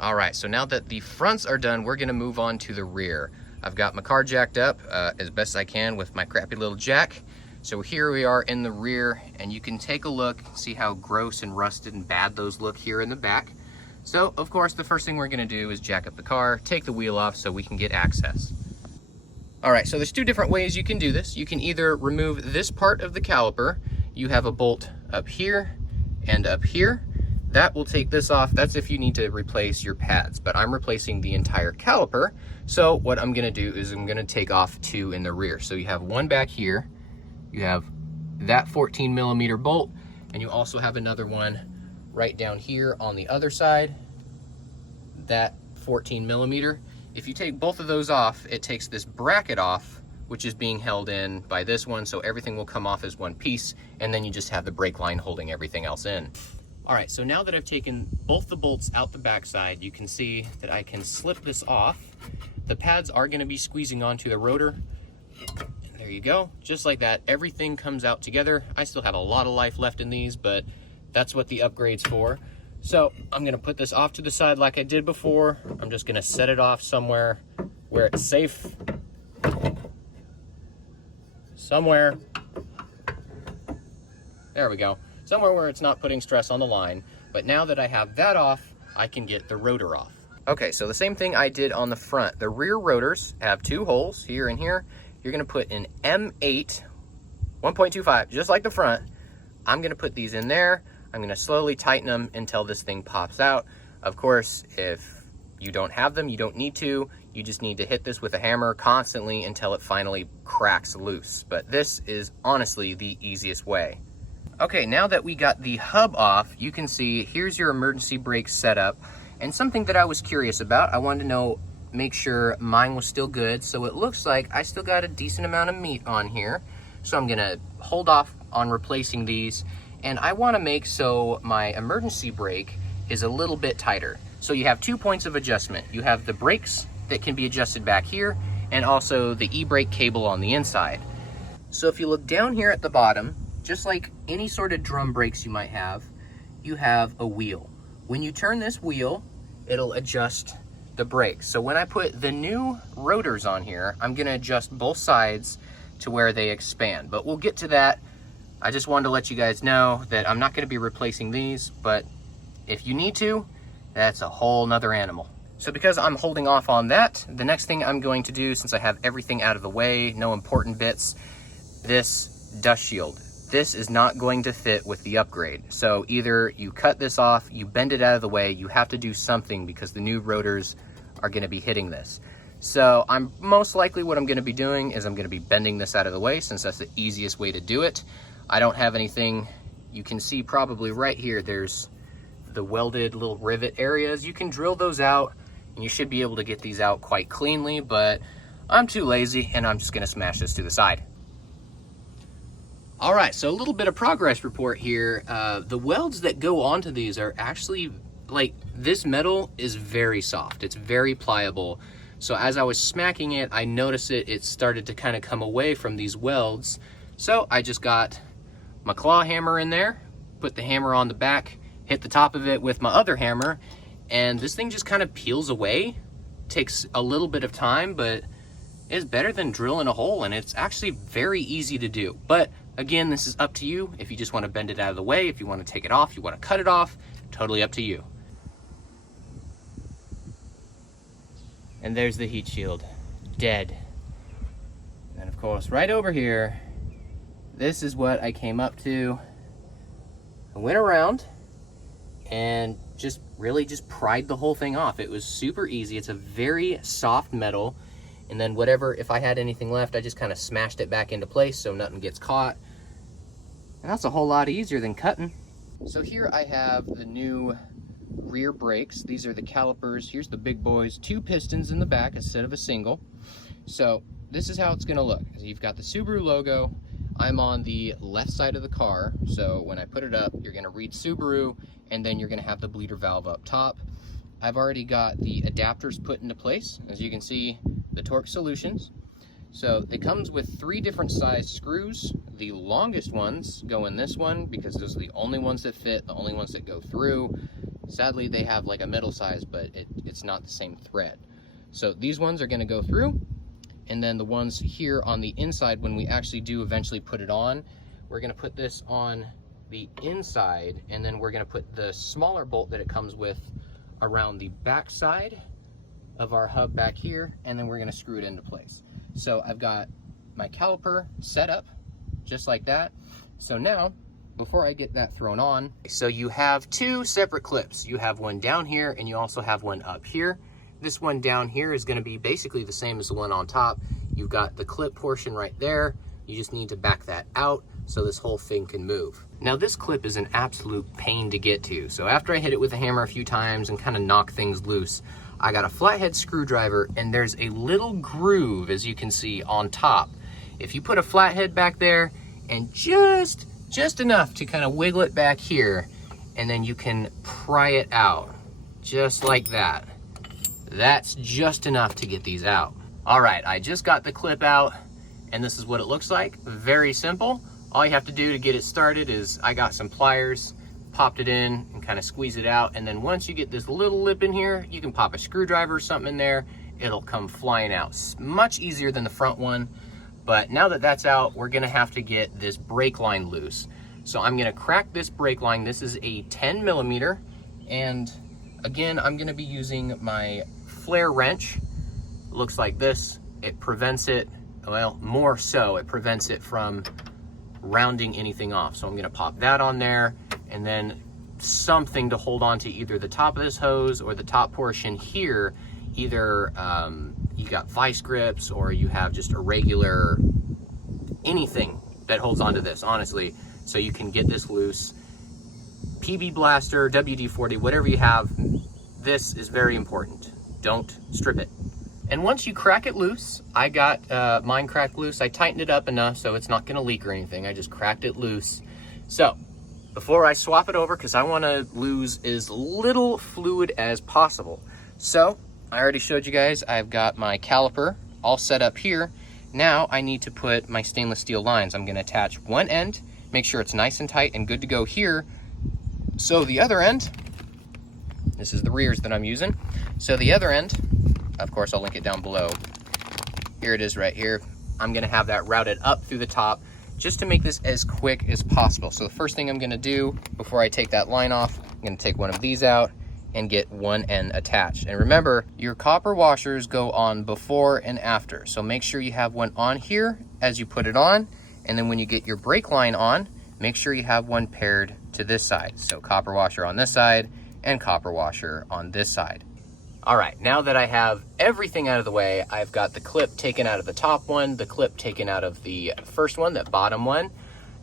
All right, so now that the fronts are done, we're gonna move on to the rear. I've got my car jacked up as best I can with my crappy little jack. So here we are in the rear, and you can take a look, see how gross and rusted and bad those look here in the back. So of course, the first thing we're gonna do is jack up the car, take the wheel off so we can get access. All right, so there's two different ways you can do this. You can either remove this part of the caliper. You have a bolt up here and up here. That will take this off. That's if you need to replace your pads, but I'm replacing the entire caliper. So what I'm gonna do is I'm gonna take off two in the rear. So you have one back here, you have that 14mm bolt, and you also have another one right down here on the other side, that 14mm. If you take both of those off, it takes this bracket off, which is being held in by this one, so everything will come off as one piece, and then you just have the brake line holding everything else in. All right, so now that I've taken both the bolts out the backside, you can see that I can slip this off. The pads are gonna be squeezing onto the rotor. And there you go, just like that. Everything comes out together. I still have a lot of life left in these, but that's what the upgrade's for. So I'm gonna put this off to the side like I did before. I'm just gonna set it off somewhere where it's safe. Somewhere. There we go. Somewhere where it's not putting stress on the line. But now that I have that off, I can get the rotor off. Okay, so the same thing I did on the front. The rear rotors have two holes, here and here. You're gonna put an M8 1.25, just like the front. I'm gonna put these in there. I'm gonna slowly tighten them until this thing pops out. Of course, if you don't have them, you don't need to. You just need to hit this with a hammer constantly until it finally cracks loose. But this is honestly the easiest way. Okay, now that we got the hub off, you can see here's your emergency brake setup. And something that I was curious about, I wanted to know, make sure mine was still good. So it looks like I still got a decent amount of meat on here. So I'm gonna hold off on replacing these. And I wanna make so my emergency brake is a little bit tighter. So you have 2 points of adjustment. You have the brakes that can be adjusted back here, and also the e-brake cable on the inside. So if you look down here at the bottom, just like any sort of drum brakes you might have, you have a wheel. When you turn this wheel, it'll adjust the brakes. So when I put the new rotors on here, I'm gonna adjust both sides to where they expand, but we'll get to that. I just wanted to let you guys know that I'm not gonna be replacing these, but if you need to, that's a whole nother animal. So because I'm holding off on that, the next thing I'm going to do, since I have everything out of the way, no important bits, this dust shield. This is not going to fit with the upgrade. So either you cut this off, you bend it out of the way, you have to do something because the new rotors are gonna be hitting this. So I'm most likely what I'm gonna be doing is I'm gonna be bending this out of the way since that's the easiest way to do it. I don't have anything, you can see probably right here, there's the welded little rivet areas. You can drill those out and you should be able to get these out quite cleanly, but I'm too lazy and I'm just gonna smash this to the side. All right, so a little bit of progress report here. The welds that go onto these are actually, like, this metal is very soft. It's very pliable. So as I was smacking it, I noticed it started to kind of come away from these welds. So I just got my claw hammer in there, put the hammer on the back, hit the top of it with my other hammer, and this thing just kind of peels away. Takes a little bit of time, but it's better than drilling a hole, and it's actually very easy to do. But again, this is up to you. If you just want to bend it out of the way, if you want to take it off, you want to cut it off, totally up to you. And there's the heat shield, dead. And of course, right over here, this is what I came up to. I went around and just really just pried the whole thing off. It was super easy. It's a very soft metal. And then whatever, if I had anything left, I just kind of smashed it back into place so nothing gets caught. And that's a whole lot easier than cutting. So here I have the new rear brakes. These are the calipers. Here's the big boys, 2 pistons in the back instead of a single. So this is how it's gonna look. You've got the Subaru logo. I'm on the left side of the car. So when I put it up, you're gonna read Subaru, and then you're gonna have the bleeder valve up top. I've already got the adapters put into place. As you can see, the torque solutions. So it comes with 3 different size screws. The longest ones go in this one because those are the only ones that fit, the only ones that go through. Sadly, they have like a middle size, but it's not the same thread. So these ones are gonna go through, and then the ones here on the inside, when we actually do eventually put it on, we're gonna put this on the inside, and then we're gonna put the smaller bolt that it comes with around the back side of our hub back here, and then we're gonna screw it into place. So I've got my caliper set up just like that. So now, before I get that thrown on, so you have two separate clips. You have one down here and you also have one up here. This one down here is gonna be basically the same as the one on top. You've got the clip portion right there. You just need to back that out so this whole thing can move. Now this clip is an absolute pain to get to. So after I hit it with a hammer a few times and kind of knock things loose, I got a flathead screwdriver, and there's a little groove, as you can see, on top. If you put a flathead back there and just enough to kind of wiggle it back here, and then you can pry it out just like that. That's just enough to get these out. All right, I just got the clip out, and this is what it looks like. Very simple. All you have to do to get it started is I got some pliers, popped it in and kind of squeeze it out, and then once you get this little lip in here, you can pop a screwdriver or something in there. It'll come flying out. It's much easier than the front one. But now that that's out, we're gonna have to get this brake line loose. So I'm gonna crack this brake line. This is a 10 millimeter. And again, I'm gonna be using my flare wrench. It looks like this. It prevents it, well, more so, it prevents it from rounding anything off. So I'm gonna pop that on there, and then something to hold on to either the top of this hose or the top portion here. Either you got vice grips, or you have just a regular anything that holds onto this, honestly, so you can get this loose. PB Blaster, WD-40, whatever you have, this is very important. Don't strip it. And once you crack it loose, I got mine cracked loose. I tightened it up enough so it's not gonna leak or anything. I just cracked it loose. So before I swap it over, because I want to lose as little fluid as possible. So I already showed you guys, I've got my caliper all set up here. Now I need to put my stainless steel lines. I'm gonna attach one end, make sure it's nice and tight and good to go here. So the other end, this is the rears that I'm using. So the other end, of course I'll link it down below. Here it is right here. I'm gonna have that routed up through the top just to make this as quick as possible. So the first thing I'm gonna do before I take that line off, I'm gonna take one of these out and get one end attached. And remember, your copper washers go on before and after. So make sure you have one on here as you put it on. And then when you get your brake line on, make sure you have one paired to this side. So copper washer on this side and copper washer on this side. All right, now that I have everything out of the way, I've got the clip taken out of the top one, the clip taken out of the first one, that bottom one,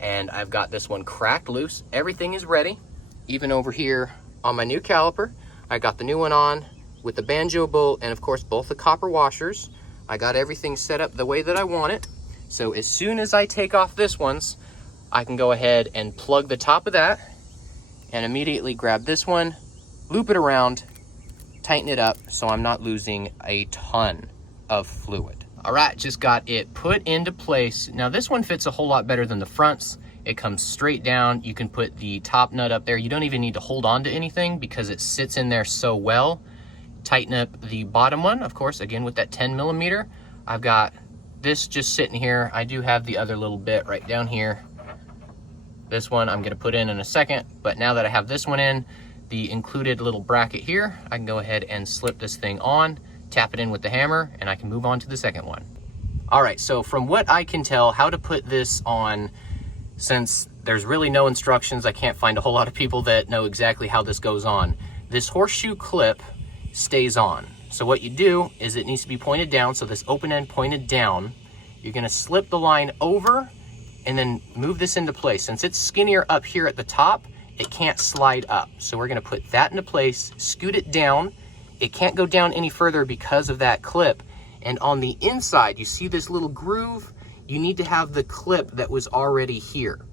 and I've got this one cracked loose. Everything is ready. Even over here on my new caliper, I got the new one on with the banjo bolt and of course both the copper washers. I got everything set up the way that I want it. So as soon as I take off this one's, I can go ahead and plug the top of that and immediately grab this one, loop it around, tighten it up so I'm not losing a ton of fluid. All right, just got it put into place. Now this one fits a whole lot better than the fronts. It comes straight down. You can put the top nut up there. You don't even need to hold on to anything because it sits in there so well. Tighten up the bottom one, of course, again with that 10 millimeter. I've got this just sitting here. I do have the other little bit right down here. This one I'm gonna put in a second, but now that I have this one in, the included little bracket here, I can go ahead and slip this thing on, tap it in with the hammer, and I can move on to the second one. All right, so from what I can tell, how to put this on, since there's really no instructions, I can't find a whole lot of people that know exactly how this goes on. This horseshoe clip stays on. So what you do is it needs to be pointed down, so this open end pointed down. You're gonna slip the line over and then move this into place. Since it's skinnier up here at the top, it can't slide up. So we're gonna put that into place, scoot it down. It can't go down any further because of that clip. And on the inside, you see this little groove? You need to have the clip that was already here.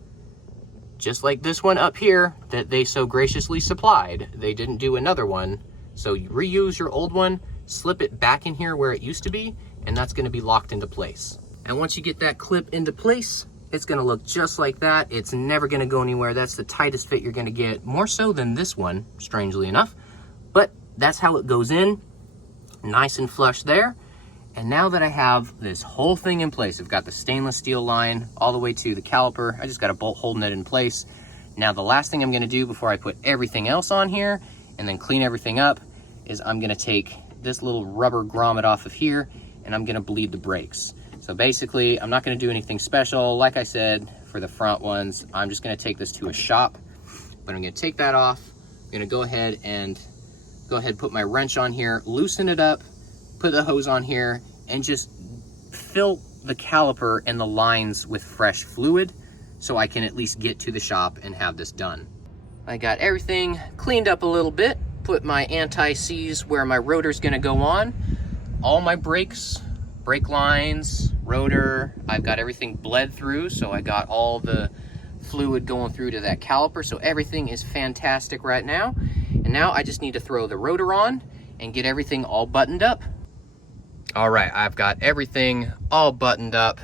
Just like this one up here that they so graciously supplied. They didn't do another one. So you reuse your old one, slip it back in here where it used to be, and that's gonna be locked into place. And once you get that clip into place, It's gonna look just like that. It's never gonna go anywhere. That's the tightest fit you're gonna get, more so than this one, strangely enough. But that's how it goes in, nice and flush there. And now that I have this whole thing in place, I've got the stainless steel line all the way to the caliper. I just got a bolt holding it in place. Now the last thing I'm gonna do before I put everything else on here and then clean everything up is I'm gonna take this little rubber grommet off of here and I'm gonna bleed the brakes. So basically, I'm not gonna do anything special. Like I said, for the front ones, I'm just gonna take this to a shop, but I'm gonna take that off. I'm gonna go ahead and put my wrench on here, loosen it up, put the hose on here, and just fill the caliper and the lines with fresh fluid so I can at least get to the shop and have this done. I got everything cleaned up a little bit, put my anti-seize where my rotor's gonna go on, all my brakes, brake lines, rotor, I've got everything bled through, so I got all the fluid going through to that caliper, so everything is fantastic right now. And now I just need to throw the rotor on and get everything all buttoned up. All right, I've got everything all buttoned up.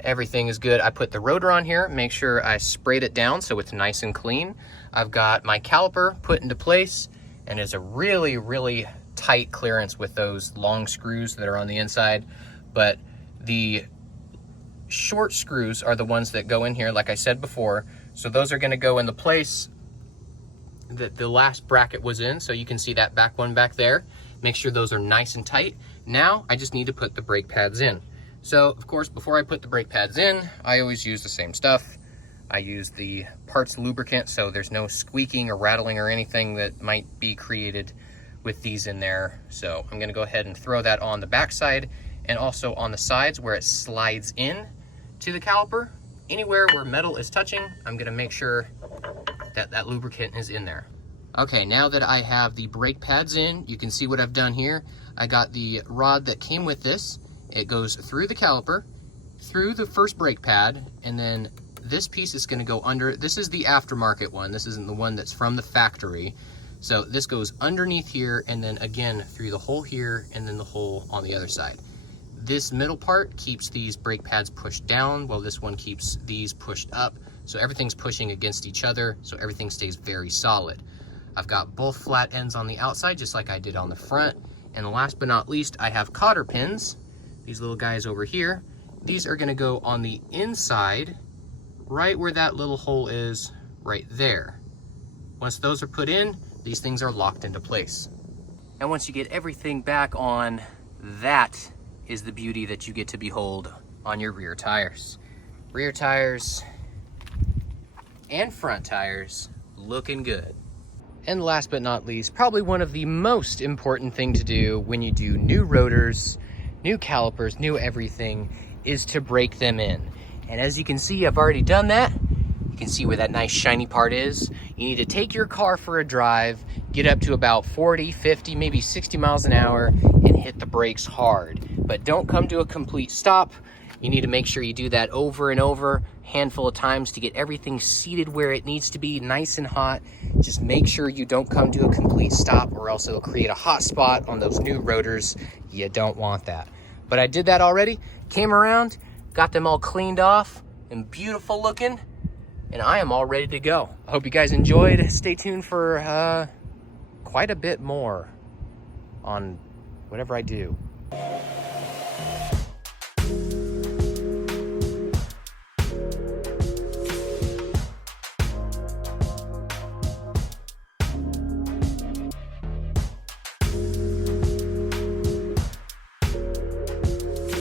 Everything is good. I put the rotor on here, make sure I sprayed it down so it's nice and clean. I've got my caliper put into place, and it's a really, really tight clearance with those long screws that are on the inside, but the short screws are the ones that go in here, like I said before. So those are gonna go in the place that the last bracket was in, so you can see that back one back there. Make sure those are nice and tight. Now I just need to put the brake pads in. So of course, before I put the brake pads in, I always use the same stuff. I use the parts lubricant, so there's no squeaking or rattling or anything that might be created with these in there. So I'm gonna go ahead and throw that on the backside and also on the sides where it slides in to the caliper. Anywhere where metal is touching, I'm gonna make sure that that lubricant is in there. Okay, now that I have the brake pads in, you can see what I've done here. I got the rod that came with this. It goes through the caliper, through the first brake pad, and then this piece is gonna go under. This is the aftermarket one. This isn't the one that's from the factory. So this goes underneath here, and then again through the hole here, and then the hole on the other side. This middle part keeps these brake pads pushed down, while this one keeps these pushed up. So everything's pushing against each other, so everything stays very solid. I've got both flat ends on the outside, just like I did on the front. And last but not least, I have cotter pins, these little guys over here. These are gonna go on the inside, right where that little hole is, right there. Once those are put in, these things are locked into place. And once you get everything back on, that is the beauty that you get to behold on your rear tires. Rear tires and front tires looking good. And last but not least, probably one of the most important thing to do when you do new rotors, new calipers, new everything, is to break them in. And as you can see, I've already done that. You can see where that nice shiny part is. You need to take your car for a drive, get up to about 40, 50, maybe 60 miles an hour, and hit the brakes hard. But don't come to a complete stop. You need to make sure you do that over and over, handful of times to get everything seated where it needs to be, nice and hot. Just make sure you don't come to a complete stop, or else it'll create a hot spot on those new rotors. You don't want that. But I did that already, came around, got them all cleaned off and beautiful looking, and I am all ready to go. I hope you guys enjoyed. Stay tuned for quite a bit more on whatever I do.